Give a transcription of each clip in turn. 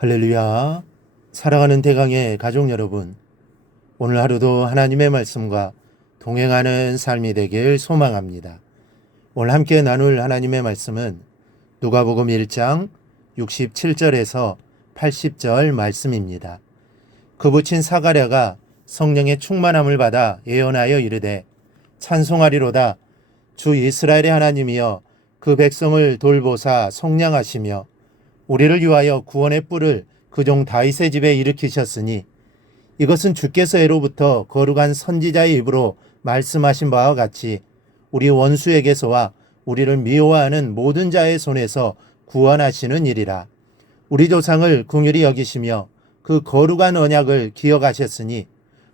할렐루야. 사랑하는 대강의 가족 여러분, 오늘 하루도 하나님의 말씀과 동행하는 삶이 되길 소망합니다. 오늘 함께 나눌 하나님의 말씀은 누가복음 1장 67절에서 80절 말씀입니다. 그 부친 사가랴가 성령의 충만함을 받아 예언하여 이르되 찬송하리로다. 주 이스라엘의 하나님이여 그 백성을 돌보사 속량하시며 우리를 위하여 구원의 뿔을 그 종 다윗의 집에 일으키셨으니 이것은 주께서 예로부터 거룩한 선지자의 입으로 말씀하신 바와 같이 우리 원수에게서와 우리를 미워하는 모든 자의 손에서 구원하시는 일이라. 우리 조상을 긍휼히 여기시며 그 거룩한 언약을 기억하셨으니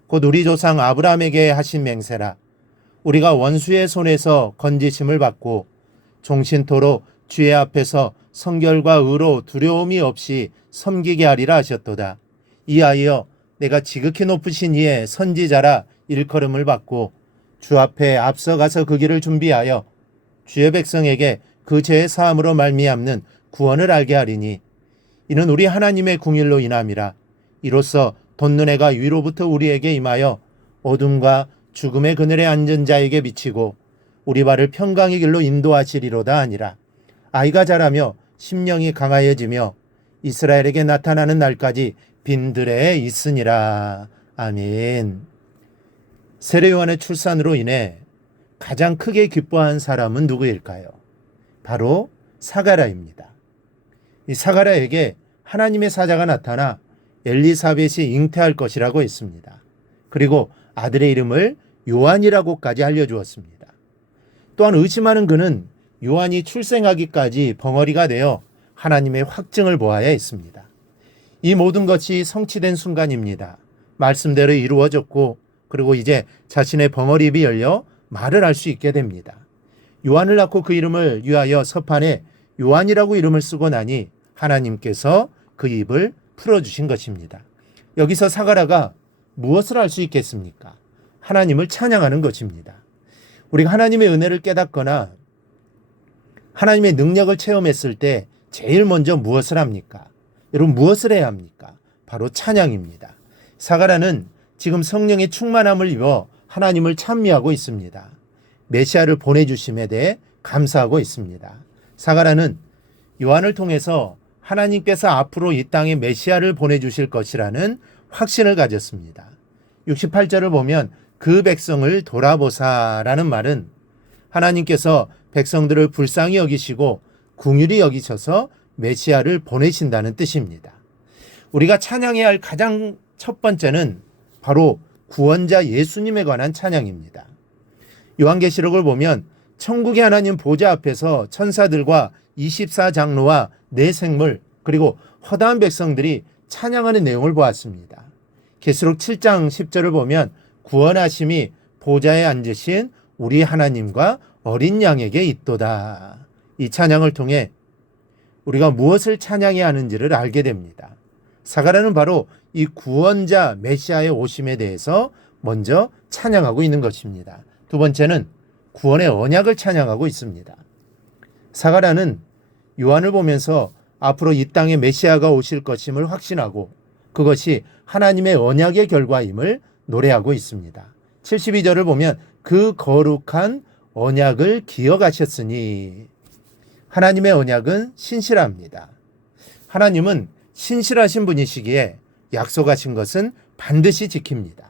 곧 우리 조상 아브라함에게 하신 맹세라. 우리가 원수의 손에서 건지심을 받고 종신토록 주의 앞에서 성결과 의로 두려움이 없이 섬기게 하리라 하셨도다. 이하여 내가 지극히 높으신 이의 선지자라 일컬음을 받고 주 앞에 앞서가서 그 길을 준비하여 주의 백성에게 그 죄의 사함으로 말미암는 구원을 알게 하리니 이는 우리 하나님의 궁일로 인함이라. 이로써 돋는 해가 위로부터 우리에게 임하여 어둠과 죽음의 그늘에 앉은 자에게 비치고 우리 발을 평강의 길로 인도하시리로다 하니라. 아이가 자라며 심령이 강하여지며 이스라엘에게 나타나는 날까지 빈들에 있으니라. 아멘. 세례 요한의 출산으로 인해 가장 크게 기뻐한 사람은 누구일까요? 바로 사가랴입니다. 이 사가랴에게 하나님의 사자가 나타나 엘리사벳이 잉태할 것이라고 했습니다. 그리고 아들의 이름을 요한이라고까지 알려주었습니다. 또한 의심하는 그는 요한이 출생하기까지 벙어리가 되어 하나님의 확증을 보아야 했습니다. 이 모든 것이 성취된 순간입니다. 말씀대로 이루어졌고 그리고 이제 자신의 벙어리 입이 열려 말을 할 수 있게 됩니다. 요한을 낳고 그 이름을 위하여 서판에 요한이라고 이름을 쓰고 나니 하나님께서 그 입을 풀어주신 것입니다. 여기서 사가랴가 무엇을 할 수 있겠습니까? 하나님을 찬양하는 것입니다. 우리가 하나님의 은혜를 깨닫거나 하나님의 능력을 체험했을 때 제일 먼저 무엇을 합니까? 여러분 무엇을 해야 합니까? 바로 찬양입니다. 사가랴는 지금 성령의 충만함을 입어 하나님을 찬미하고 있습니다. 메시아를 보내주심에 대해 감사하고 있습니다. 사가랴는 요한을 통해서 하나님께서 앞으로 이 땅에 메시아를 보내주실 것이라는 확신을 가졌습니다. 68절을 보면 그 백성을 돌아보사라는 말은 하나님께서 백성들을 불쌍히 여기시고 긍휼히 여기셔서 메시아를 보내신다는 뜻입니다. 우리가 찬양해야 할 가장 첫 번째는 바로 구원자 예수님에 관한 찬양입니다. 요한계시록을 보면 천국의 하나님 보좌 앞에서 천사들과 24장로와 네 생물 그리고 허다한 백성들이 찬양하는 내용을 보았습니다. 계시록 7장 10절을 보면 구원하심이 보좌에 앉으신 우리 하나님과 어린 양에게 있도다. 이 찬양을 통해 우리가 무엇을 찬양해야 하는지를 알게 됩니다. 사가랴는 바로 이 구원자 메시아의 오심에 대해서 먼저 찬양하고 있는 것입니다. 두 번째는 구원의 언약을 찬양하고 있습니다. 사가랴는 요한을 보면서 앞으로 이 땅에 메시아가 오실 것임을 확신하고 그것이 하나님의 언약의 결과임을 노래하고 있습니다. 72절을 보면 그 거룩한 언약을 기억하셨으니 하나님의 언약은 신실합니다. 하나님은 신실하신 분이시기에 약속하신 것은 반드시 지킵니다.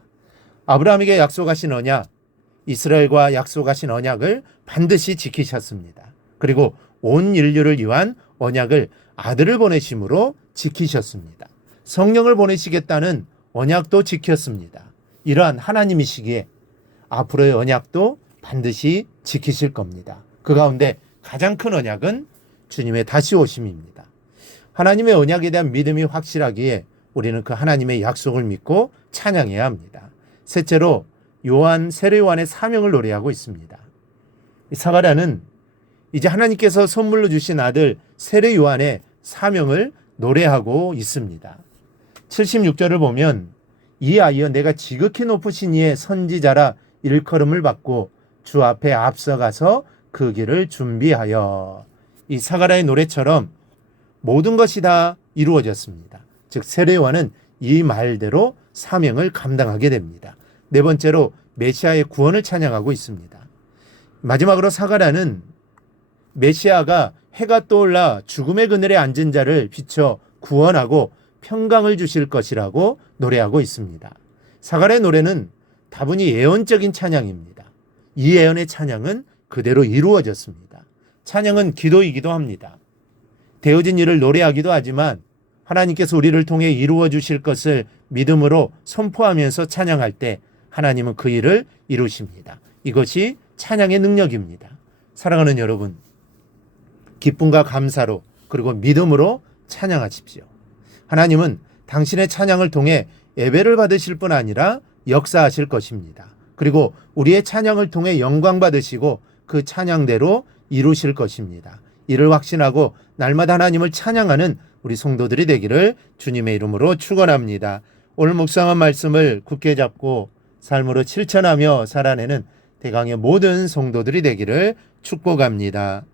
아브라함에게 약속하신 언약, 이스라엘과 약속하신 언약을 반드시 지키셨습니다. 그리고 온 인류를 위한 언약을 아들을 보내심으로 지키셨습니다. 성령을 보내시겠다는 언약도 지켰습니다. 이러한 하나님이시기에 앞으로의 언약도 반드시 지키실 겁니다. 그 가운데 가장 큰 언약은 주님의 다시 오심입니다. 하나님의 언약에 대한 믿음이 확실하기에 우리는 그 하나님의 약속을 믿고 찬양해야 합니다. 셋째로 세례 요한의 사명을 노래하고 있습니다. 사가랴는 이제 하나님께서 선물로 주신 아들 세례 요한의 사명을 노래하고 있습니다. 76절을 보면 이하여 내가 지극히 높으신 이의 선지자라 일컬음을 받고 주 앞에 앞서가서 그 길을 준비하여. 이 사가랴의 노래처럼 모든 것이 다 이루어졌습니다. 즉 세례요한은 이 말대로 사명을 감당하게 됩니다. 네 번째로 메시아의 구원을 찬양하고 있습니다. 마지막으로 사가랴는 메시아가 해가 떠올라 죽음의 그늘에 앉은 자를 비춰 구원하고 평강을 주실 것이라고 노래하고 있습니다. 사가랴의 노래는 다분히 예언적인 찬양입니다. 이 예언의 찬양은 그대로 이루어졌습니다. 찬양은 기도이기도 합니다. 되어진 일을 노래하기도 하지만 하나님께서 우리를 통해 이루어 주실 것을 믿음으로 선포하면서 찬양할 때 하나님은 그 일을 이루십니다. 이것이 찬양의 능력입니다. 사랑하는 여러분, 기쁨과 감사로 그리고 믿음으로 찬양하십시오. 하나님은 당신의 찬양을 통해 예배를 받으실 뿐 아니라 역사하실 것입니다. 그리고 우리의 찬양을 통해 영광 받으시고 그 찬양대로 이루실 것입니다. 이를 확신하고 날마다 하나님을 찬양하는 우리 성도들이 되기를 주님의 이름으로 축원합니다. 오늘 묵상한 말씀을 굳게 잡고 삶으로 실천하며 살아내는 대강의 모든 성도들이 되기를 축복합니다.